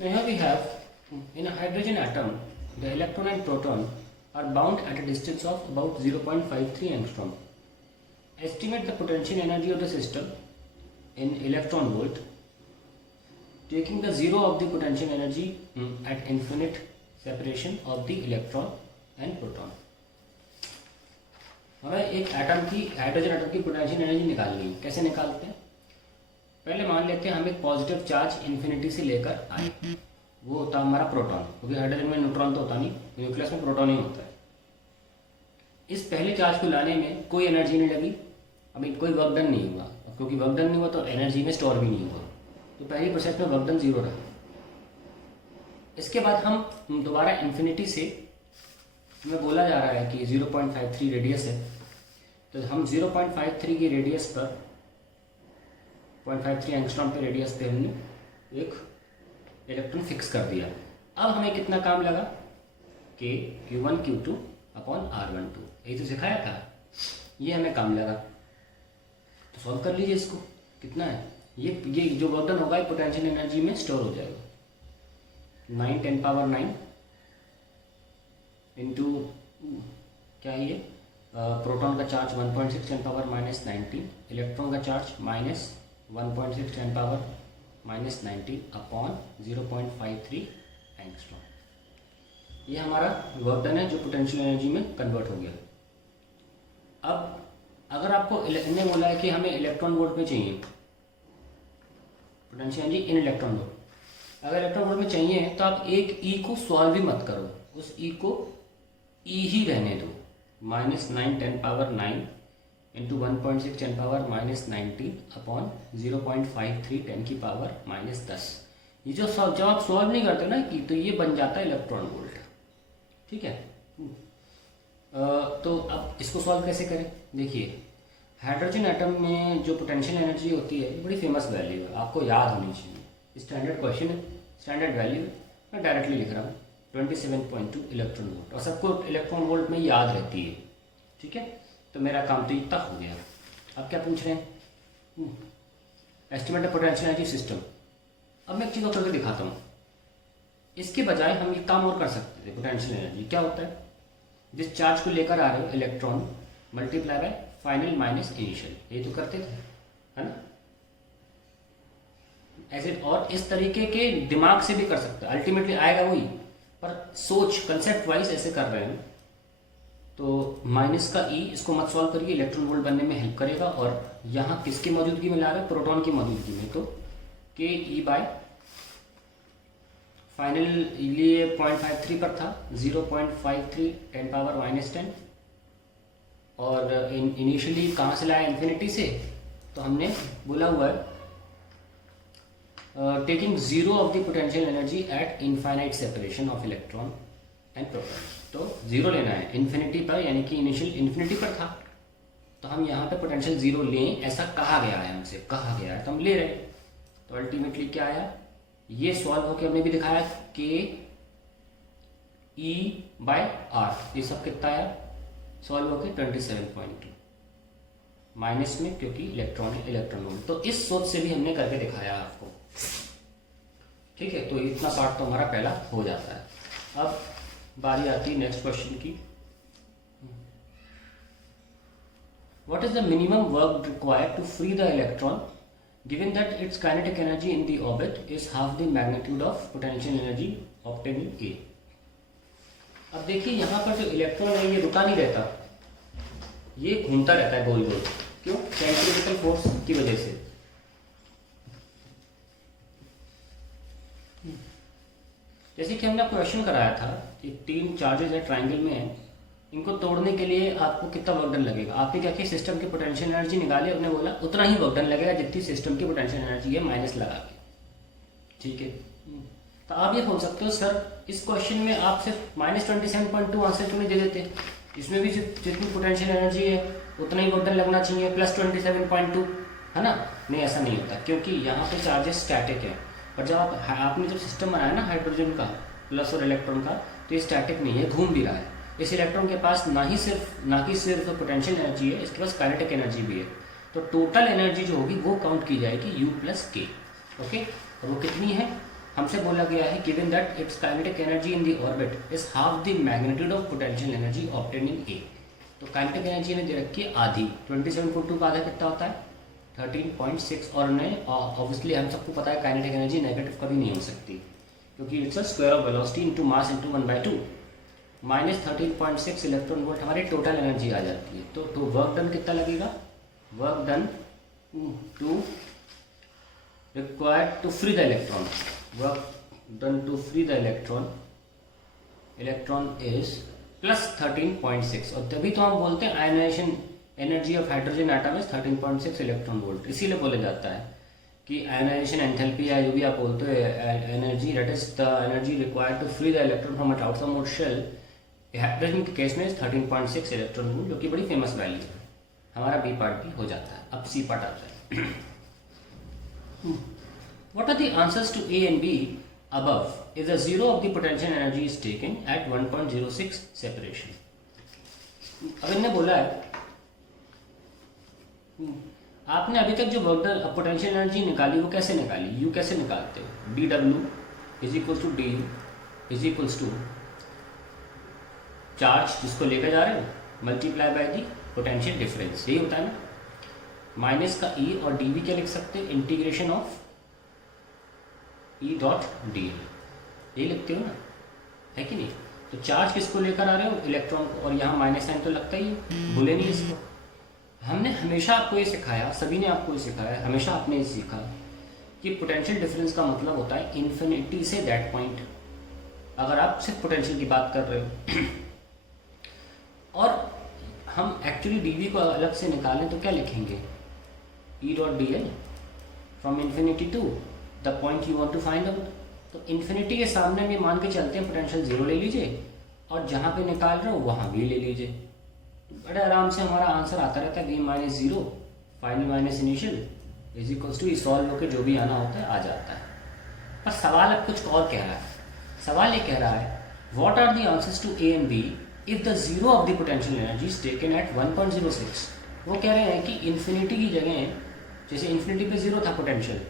Now here we have in a hydrogen atom, the electron and proton are bound at a distance of about 0.53 angstrom. Estimate the potential energy of the system in electron volt, taking the zero of the potential energy at infinite separation of the electron and proton. हमें एक atom की hydrogen atom की potential energy निकालनी है. कैसे निकालते हैं? पहले मान लेते हैं हम एक पॉजिटिव चार्ज इन्फिनिटी से लेकर आए. वो होता हमारा प्रोटॉन, क्योंकि हाइड्रोजन में न्यूट्रॉन तो होता नहीं, न्यूक्लियस में प्रोटॉन ही होता है. इस पहले चार्ज को लाने में कोई एनर्जी नहीं लगी, अभी कोई वर्क डन नहीं हुआ. क्योंकि वर्क डन नहीं हुआ तो एनर्जी में स्टोर भी नहीं हुआ, तो पहली प्रोसेस में वर्क डन जीरो रहा. इसके बाद हम दोबारा इन्फिनिटी से, हमें बोला जा रहा है कि 0.53 रेडियस है, तो हम 0.53 की रेडियस पर 0.53 एंगस्ट्रॉम पे रेडियस पे हमने एक इलेक्ट्रॉन फिक्स कर दिया. अब हमें कितना काम लगा? K Q1 Q2 upon R12. यही तो सिखाया था, ये हमें काम लगा. तो सॉल्व कर लीजिए इसको. कितना है ये जो वर्क डन होगा पोटेंशियल एनर्जी में स्टोर हो जाएगा. 9 10 पावर 9 इंटू क्या है ये, प्रोटॉन का चार्ज 1.6 10 पावर माइनस 19, इलेक्ट्रॉन का charge minus 1.6 10 power minus 19 upon 0.53 angstrom. ये हमारा वर्क डन है जो पोटेंशियल एनर्जी में कन्वर्ट हो गया. अब अगर आपको इन्हें बोला है कि हमें इलेक्ट्रॉन वोल्ट में चाहिए potential energy in electron volt, अगर इलेक्ट्रॉन वोल्ट में चाहिए तो आप एक ई को सॉल्व भी मत करो, उस ई को ई ही रहने दो. Minus 9 10 power 9 into 1.6 10 power minus 19 upon 0.53 10 की पावर माइनस 10. ये जो जब आप सॉल्व नहीं करते ना कि, तो ये बन जाता है इलेक्ट्रॉन वोल्ट. ठीक है. तो अब इसको सॉल्व कैसे करें? देखिए, हाइड्रोजन एटम में जो पोटेंशियल एनर्जी होती है बड़ी फेमस वैल्यू है, आपको याद होनी चाहिए. स्टैंडर्ड क्वेश्चन है, स्टैंडर्ड वैल्यू मैं डायरेक्टली लिख रहा हूँ 27.2 इलेक्ट्रॉन वोल्ट, और सबको इलेक्ट्रॉन वोल्ट में याद रहती है. ठीक है, तो मेरा काम तो इतना हो गया. अब क्या पूछ रहे हैं? Estimate the potential energy system. अब मैं एक चीज़ को करके दिखाता हूँ. इसके बजाय हम ये काम और कर सकते थे. पोटेंशियल एनर्जी क्या होता है? जिस चार्ज को लेकर आ रहे हो electron multiply by final minus initial, ये तो करते थे, है ना? ऐसे और इस तरीके के दिमाग से भी कर सकते हैं, अल्टीमेटली आएगा वही, पर सोच कंसेप्ट वाइज ऐसे कर रहे हैं. तो माइनस का ई, इसको मत सॉल्व करिए, इलेक्ट्रॉन वोल्ट बनने में हेल्प करेगा. और यहाँ किसकी मौजूदगी में ला रहे हैं? प्रोटॉन की मौजूदगी में. तो के ई बाय फाइनल ये 0.53 पर था, 0.53 10 पावर माइनस 10, और इनिशियली कहाँ से लाया? इन्फिनिटी से. तो हमने बोला हुआ है taking zero of the potential energy at infinite separation of electron and proton. तो जीरो लेना है इन्फिनिटी पर, यानी कि इनिशियल इन्फिनिटी पर था, तो हम यहाँ पे पोटेंशियल जीरो लें, ऐसा कहा गया है, हमसे कहा गया है, तो हम ले रहे हैं. तो अल्टीमेटली क्या आया? ये सॉल्व होकर हमने भी दिखाया के ई बाय आर, ये सब कितना आया सॉल्व होकर? 27.2 माइनस में, क्योंकि इलेक्ट्रॉन है, इलेक्ट्रॉन वोल्ट. तो इस सोच से भी हमने करके दिखाया आपको. ठीक है, तो इतना पार्ट तो हमारा पहला हो जाता है. अब बारी आती है नेक्स्ट क्वेश्चन की. What is the minimum work required to free the electron given that its kinetic energy in the orbit is half the magnitude of potential energy obtained in a. अब देखिए, यहाँ पर जो इलेक्ट्रॉन है ये रुका नहीं रहता, ये घूमता रहता है गोल गोल. क्यों? सेंट्रीफ्यूगल फोर्स की वजह से. जैसे कि हमने क्वेश्चन कराया था कि 3 चार्जेस है ट्राइंगल में है, इनको तोड़ने के लिए आपको कितना वर्क डन लगेगा? आपने क्या किया? सिस्टम की पोटेंशियल एनर्जी निकाली, आपने बोला उतना ही वर्क डन लगेगा जितनी सिस्टम की पोटेंशियल एनर्जी है माइनस लगा के. ठीक है, तो आप ये बोल सकते हो सर इस क्वेश्चन में आप सिर्फ -27.2 आंसर क्यों नहीं दे देते? इसमें भी जितनी पोटेंशियल एनर्जी है उतना ही वर्क डन लगना चाहिए प्लस 27.2, है ना? नहीं, ऐसा नहीं होता, क्योंकि यहाँ पे चार्जेस स्टैटिक है. और जब आपने जब सिस्टम बनाया ना हाइड्रोजन का प्लस और इलेक्ट्रॉन का, तो ये स्टैटिक नहीं है, घूम भी रहा है. इस इलेक्ट्रॉन के पास ना कि सिर्फ पोटेंशियल एनर्जी है, इसके पास काइनेटिक एनर्जी भी है. तो टोटल एनर्जी जो होगी वो काउंट की जाएगी U प्लस के. ओके, और वो कितनी है? हमसे बोला गया है given that its kinetic energy in the orbit is half the magnitude of potential energy obtain in a. तो काइनेटिक एनर्जी ने दे रखी है आधी, 27.2 का आधा कितना होता है 13.6। और नहीं ऑब्वियसली हम सबको पता है काइनेटिक एनर्जी नेगेटिव कभी नहीं हो सकती क्योंकि it's a square of velocity into mass into 1/2। Minus 13.6 electron volt हमारी टोटल एनर्जी आ जाती है। तो वर्क डन कितना लगेगा, work done to required to free the electron, work done to free the electron is plus 13.6। और तभी तो हम बोलते हैं ionization energy of hydrogen atom is 13.6 electron volt. इसीलिए बोला जाता है कि आयनाइजेशन एंथैल्पी या जो भी आप बोलते हो energy, that is the energy required to free the electron from a outermost shell, hydrogen के केस में 13.6 इलेक्ट्रॉन वोल्ट, जो कि बड़ी फेमस वैल्यू है। हमारा बी पार्ट भी हो जाता है। अब सी पार्ट आता है। What are the answers to A and B above if the zero of the potential energy is taken at 1.06 separation। अब इन्हें बोला है आपने अभी तक जो वर्क डन पोटेंशियल एनर्जी निकाली वो कैसे निकाली, यू कैसे निकालते हो, D W is equals to D U is equals to charge जिसको लेकर जा रहे हो multiply by the potential difference, यही होता है ना। माइनस का ई और डी वी क्या लिख सकते हैं, integration of E dot D L, यही लिखते हो ना, है कि नहीं। तो चार्ज किसको लेकर आ रहे हो, इलेक्ट्रॉन को, और यहाँ माइनस साइन तो लगता ही है, भूले नहीं इसको। हमने हमेशा आपको ये सिखाया, सभी ने आपको ये सिखाया, हमेशा आपने ये सीखा कि पोटेंशियल डिफरेंस का मतलब होता है इन्फिनिटी से दैट पॉइंट। अगर आप सिर्फ पोटेंशियल की बात कर रहे हो और हम एक्चुअली डी वी को अलग से निकालें तो क्या लिखेंगे, E dot D L from infinity to the point you want to find out. तो इन्फिनिटी के सामने हम ये मान के चलते हैं पोटेंशियल जीरो ले लीजिए और जहाँ पे निकाल रहे हो वहाँ भी ले लीजिए, बड़े आराम से हमारा आंसर आता रहता है V minus zero final minus initial is equals to solve होकर जो भी आना होता है आ जाता है। पर सवाल अब कुछ और कह रहा है, सवाल ये कह रहा है what are the answers to A and B if the zero of the potential energy is taken at 1.06। वो कह रहे हैं कि इन्फिनिटी की जगह, जैसे इन्फिनिटी पे जीरो था पोटेंशियल,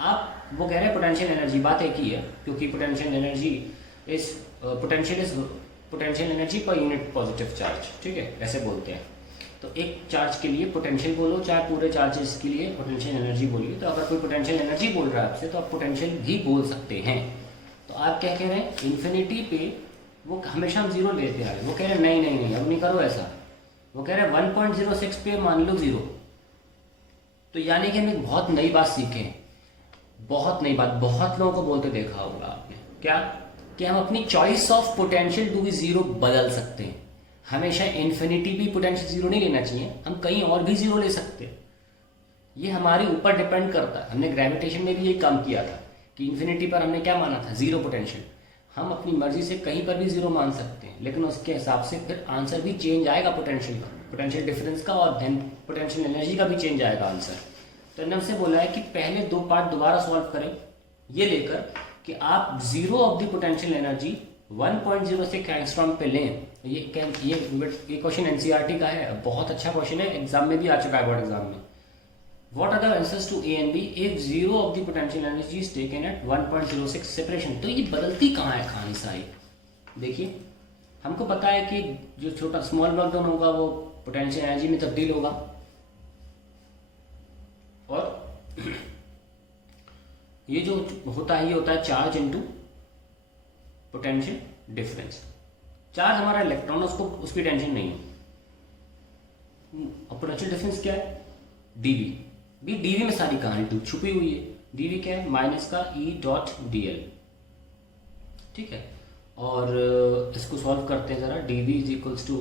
आप वो कह रहे हैं पोटेंशियल एनर्जी, बात एक ही है क्योंकि potential energy is potential energy per unit positive charge, ठीक है, ऐसे बोलते हैं। तो एक चार्ज के लिए पोटेंशियल बोलो, चाहे पूरे चार्जेस के लिए पोटेंशियल एनर्जी बोलिए। तो अगर कोई पोटेंशियल एनर्जी बोल रहा है आपसे तो आप पोटेंशियल भी बोल सकते हैं। तो आप क्या कह रहे हैं, इन्फिनिटी पे वो हमेशा हम जीरो लेते आ रहे हैं, वो कह रहे हैं नहीं नहीं नहीं अब नहीं करो ऐसा, वो कह रहे हैं 1.06 पे मान लो जीरो। तो यानी कि हम एक बहुत नई बात सीखें, बहुत नई बात, बहुत लोगों को बोलते देखा होगा आपने, क्या कि हम अपनी choice of potential to be zero बदल सकते हैं। हमेशा इन्फिनिटी भी पोटेंशियल जीरो नहीं लेना चाहिए, हम कहीं और भी जीरो ले सकते हैं। ये हमारे ऊपर डिपेंड करता है। हमने ग्रेविटेशन में भी यही काम किया था कि इन्फिनिटी पर हमने क्या माना था, जीरो पोटेंशियल। हम अपनी मर्जी से कहीं पर भी जीरो मान सकते हैं, लेकिन उसके हिसाब से फिर आंसर भी चेंज आएगा पोटेंशियल का, पोटेंशियल डिफरेंस का, और देन पोटेंशियल एनर्जी का भी चेंज आएगा आंसर। तो इन्होंने हमसे बोला है कि पहले दो पार्ट दोबारा सॉल्व करें, ये लेकर कि आप zero of the potential energy 1.06 angstrom पे लें। ये क्वेश्चन एनसीईआरटी का है, बहुत अच्छा क्वेश्चन है, एग्जाम में भी आ चुका है, बोर्ड एग्जाम में। What are the answers to A and B if zero of the potential energy is taken at 1.06 separation? तो ये बदलती कहाँ है कहानी सारी, देखिए हमको पता है कि जो छोटा स्मॉल वर्क डन होगा वो पोटेंशियल एनर्जी में तब्दील होगा, और ये जो होता है ये होता है charge into potential difference. Charge हमारा इलेक्ट्रॉन, उसको उसकी टेंशन नहीं है। और पोटेंशियल डिफरेंस क्या है, डीवी। भी डीवी में सारी कहानी छुपी हुई है। डीवी क्या है, माइनस का ई डॉट डी एल, ठीक है। और इसको सॉल्व करते हैं जरा। DV is equals to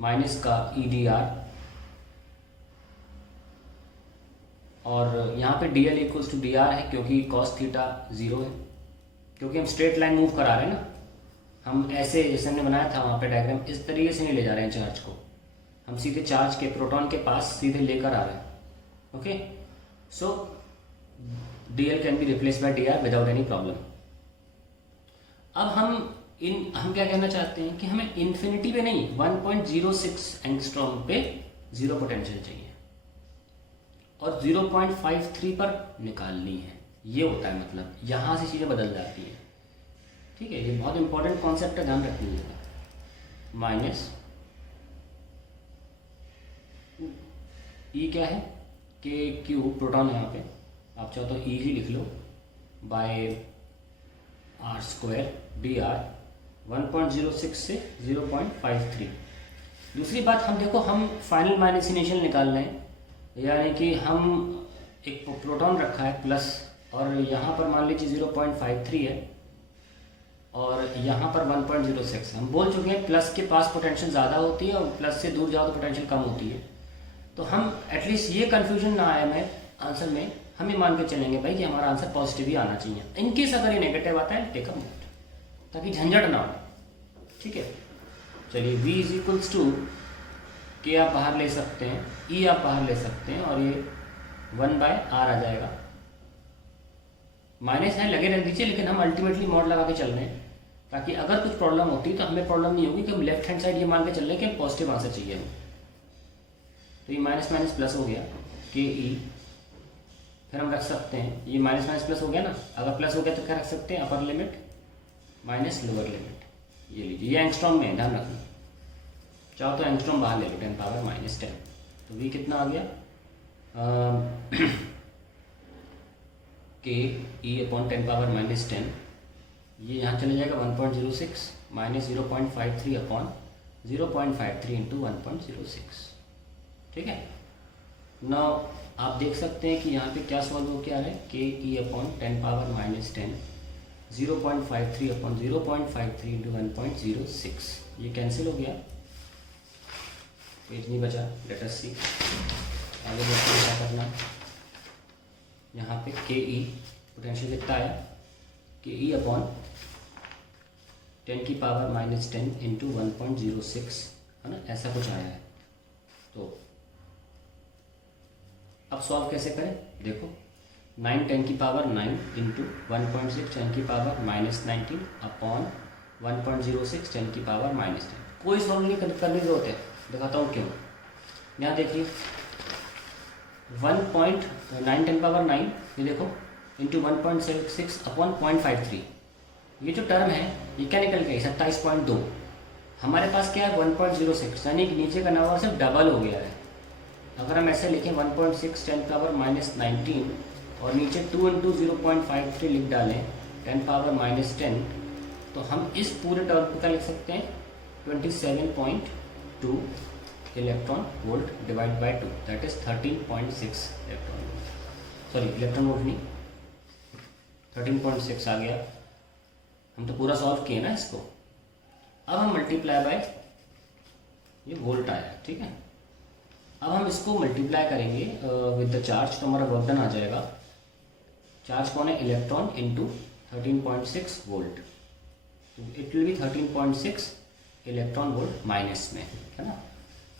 minus का ई डी आर, और यहाँ पे D L equals to D R है क्योंकि कॉस थीटा जीरो है, क्योंकि हम स्ट्रेट लाइन मूव करा रहे हैं ना। हम ऐसे जैसे हमने बनाया था वहाँ पे डायग्राम, इस तरीके से नहीं ले जा रहे हैं चार्ज को, हम सीधे चार्ज के प्रोटॉन के पास सीधे लेकर आ रहे हैं। Okay, so D L can be replace by D R without any problem. अब हम क्या कहना चाहते हैं कि हमें इन्फिनिटी पे नहीं, 1.06 एंगस्ट्रॉम पे जीरो पोटेंशियल चाहिए। और 0.53 पर निकालनी है। ये होता है मतलब, यहाँ से चीज़ें बदल जाती हैं। ठीक है, ये बहुत इंपॉर्टेंट कॉन्सेप्ट है, ध्यान रखिएगा। माइनस ई क्या है, के क्यू प्रोटॉन है यहाँ पे, आप चाहो तो ई ही लिख लो, by R square D R 1.06 से 0.53। दूसरी बात, हम देखो हम फाइनल माइनस इनिशियल निकाल रहे हैं, यानी कि हम एक प्रोटॉन रखा है प्लस, और यहाँ पर मान लीजिए 0.53 है और यहाँ पर 1.06। हम बोल चुके हैं प्लस के पास पोटेंशियल ज़्यादा होती है और प्लस से दूर जाओ तो पोटेंशियल कम होती है। तो हम एटलीस्ट ये कन्फ्यूजन ना आए हमें आंसर में, हम ये मान के चलेंगे भाई कि हमारा आंसर पॉजिटिव ही आना चाहिए। इनकेस अगर ये नेगेटिव आता है टेक अ नोट, ताकि झंझट ना हो। ठीक है, चलिए v इज इक्वल्स टू के आप बाहर ले सकते हैं, ई आप बाहर ले सकते हैं, और ये 1/r आ जाएगा। माइनस है लगे रह दीजिए, लेकिन हम अल्टीमेटली मॉड लगा के चल रहे हैं, ताकि अगर कुछ प्रॉब्लम होती है तो हमें प्रॉब्लम नहीं होगी कि हम लेफ्ट हैंड साइड ये मान के चल रहे हैं कि पॉजिटिव आंसर चाहिए हमें। तो ये माइनस माइनस प्लस हो गया के ई, फिर हम रख सकते हैं ये माइनस माइनस प्लस हो गया ना, अगर प्लस हो गया तो क्या रख सकते हैं, upper limit minus lower limit. ये लीजिए, ये एंगस्ट्रॉम में है, ध्यान रखना। चाहो तो एंगस्ट्रॉम बाहर ले लो, 10⁻−10। तो वी कितना आ गया, के ई अपॉन 10⁻−10, ये यहाँ चले जाएगा 1.06 माइनस 0.53 अपॉन 0.53 इंटू 1.06। ठीक है, नाउ आप देख सकते हैं कि यहाँ पे क्या सॉल्व हो क्या है, के ई अपॉन 10⁻−10 0.53 अपॉन 0.53 इंटू 1.06। ये कैंसिल हो गया, पेज नहीं बचा। लेट अस सी आगे बढ़ते क्या करना है। यहाँ पे के ई पोटेंशियल कितना आया, के ई अपॉन 10⁻−10 इंटू 1.06 है ना, ऐसा कुछ आया है। तो अब सॉल्व कैसे करें, देखो 9 10⁻9 इंटू 1.6 10⁻−19 अपॉन 1.06 10⁻−10। कोई सॉल्व नहीं करने की जरूरत है, दिखाता हूँ क्यों। यहाँ देखिए 1.9 10⁻9 ये देखो इंटू 1.66 अपॉन 0.53, ये जो टर्म है ये क्या निकल गई 27.2। हमारे पास क्या है 1.06, यानी कि नीचे का नंबर सिर्फ डबल हो गया है। अगर हम ऐसे लिखें 1.6 10⁻−19 और नीचे 2 इंटू 0.53 लिख डालें 10⁻−10, तो हम इस पूरे टर्म को क्या लिख सकते हैं 27.2 electron volt divide by 2, that is 13.6 electron volt. Sorry electron volt नहीं, 13.6 आ गया। हम तो पूरा सॉल्व किए ना इसको। अब हम मल्टीप्लाई बाय ये वोल्ट आया, ठीक है। अब हम इसको मल्टीप्लाई करेंगे विद द चार्ज, तो हमारा वर्क डन आ जाएगा। चार्ज कौन है, electron into 13.6 volt, it will be 13.6 electron volt minus में, है ना।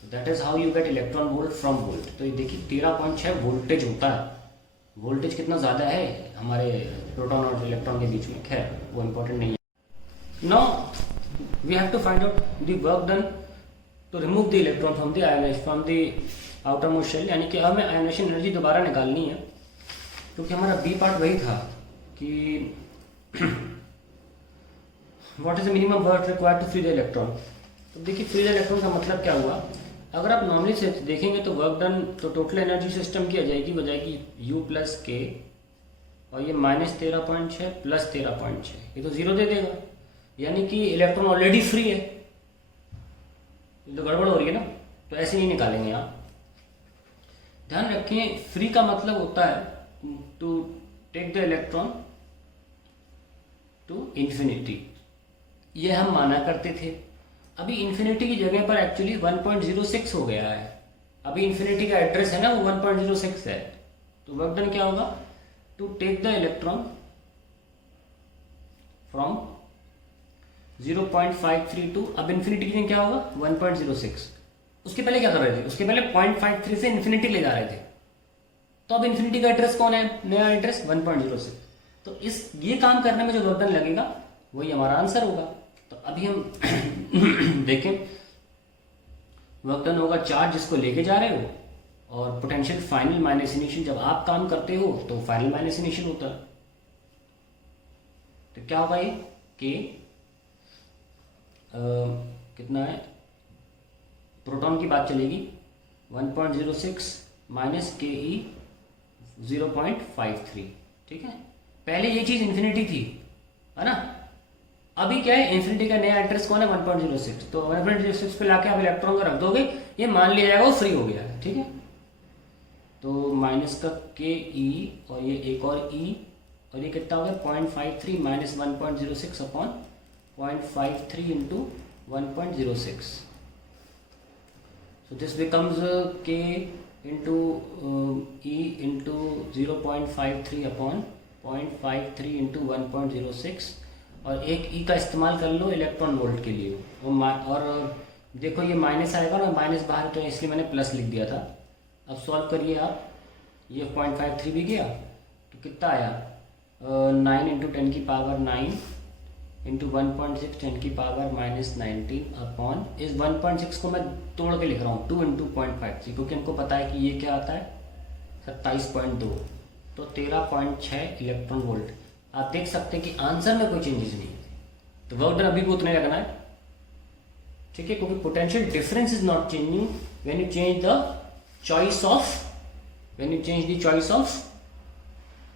That is how you get electron volt from volt. तो ये देखिए 13.6 वोल्टेज होता है। वोल्टेज कितना ज़्यादा है हमारे प्रोटॉन और इलेक्ट्रॉन के बीच में, खैर वो इम्पोर्टेंट नहीं है। Now we have to find out the work done to remove the electron from the ionise from the outermost shell, यानी कि हमें आयोनाइजेशन एनर्जी दोबारा निकालनी है, क्योंकि हमारा बी पार्ट वही था कि what is the minimum work required to free the electron. तो देखिए फ्री द इलेक्ट्रॉन का मतलब क्या हुआ, अगर आप नॉर्मली से देखेंगे तो वर्क डन तो टोटल एनर्जी सिस्टम की आ जाएगी, हो जाएगी U प्लस के, और ये -13.6 प्लस 13.6, ये तो 0 दे देगा, यानी कि इलेक्ट्रॉन ऑलरेडी फ्री है। ये तो गड़बड़ हो रही है ना, तो ऐसे नहीं निकालेंगे आप। ध्यान रखें फ्री का मतलब होता है to take the electron to infinity, ये हम माना करते थे। अभी इन्फिनिटी की जगह पर एक्चुअली 1.06 हो गया है। अभी इन्फिनिटी का एड्रेस है ना वो 1.06 है, तो वर्क डन क्या होगा, to take the electron from 0.53 to, अब इन्फिनिटी की जगह क्या होगा 1.06। उसके पहले क्या कर रहे थे, उसके पहले 0.53 से इन्फिनिटी ले जा रहे थे, तो अब इन्फिनिटी का एड्रेस कौन है, नया एड्रेस 1.06। तो इस ये काम करने में जो वर्क डन लगेगा वही हमारा आंसर होगा। तो अभी हम देखें वर्क डन होगा चार्ज जिसको लेके जा रहे हो और पोटेंशियल फाइनल माइनस इनिशियल, जब आप काम करते हो तो फाइनल माइनस इनिशियल होता है। तो क्या होगा ये के कितना है, प्रोटॉन की बात चलेगी 1.06 माइनस के ई 0.53, ठीक है। पहले ये चीज़ इन्फिनिटी थी, है ना। अभी क्या है, इन्फिनिटी का नया एड्रेस कौन है 1.06, तो 1.06 पे लाके आप इलेक्ट्रॉन का रख दोगे, ये मान लिया जाएगा वो फ्री हो गया है, ठीक है। तो माइनस का के ई और ये एक और ई, और ये कितना हो गया 0.53 minus 1.06 upon 0.53 into 1.06। So this becomes K into E into 0.53 upon 0.53 into 1.06, और एक ई का इस्तेमाल कर लो इलेक्ट्रॉन वोल्ट के लिए। और देखो ये माइनस आएगा ना, माइनस बाहर तो इसलिए मैंने प्लस लिख दिया था। अब सॉल्व करिए आप, ये 0.53 भी गया तो कितना आया 9 इंटू 10 की पावर 9 इंटू 1.6 10 की पावर माइनस 19 अपॉन, इस 1.6 को मैं तोड़ के लिख रहा हूँ 2 इंटू 0.53, क्योंकि हमको पता है कि ये क्या आता है 27.2, तो 13.6 इलेक्ट्रॉन वोल्ट। आप देख सकते हैं कि आंसर में कोई चेंजेस नहीं है, तो वर्क डन अभी भी उतना लगना है, ठीक है, क्योंकि potential difference is not changing when you change the choice of, when you change the choice of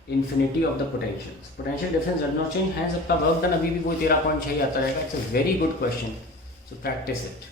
infinity of the potentials, potential difference does not change, hence आपका वर्क डन अभी भी वो 13.6 आता रहेगा। It's a very good question, so practice it.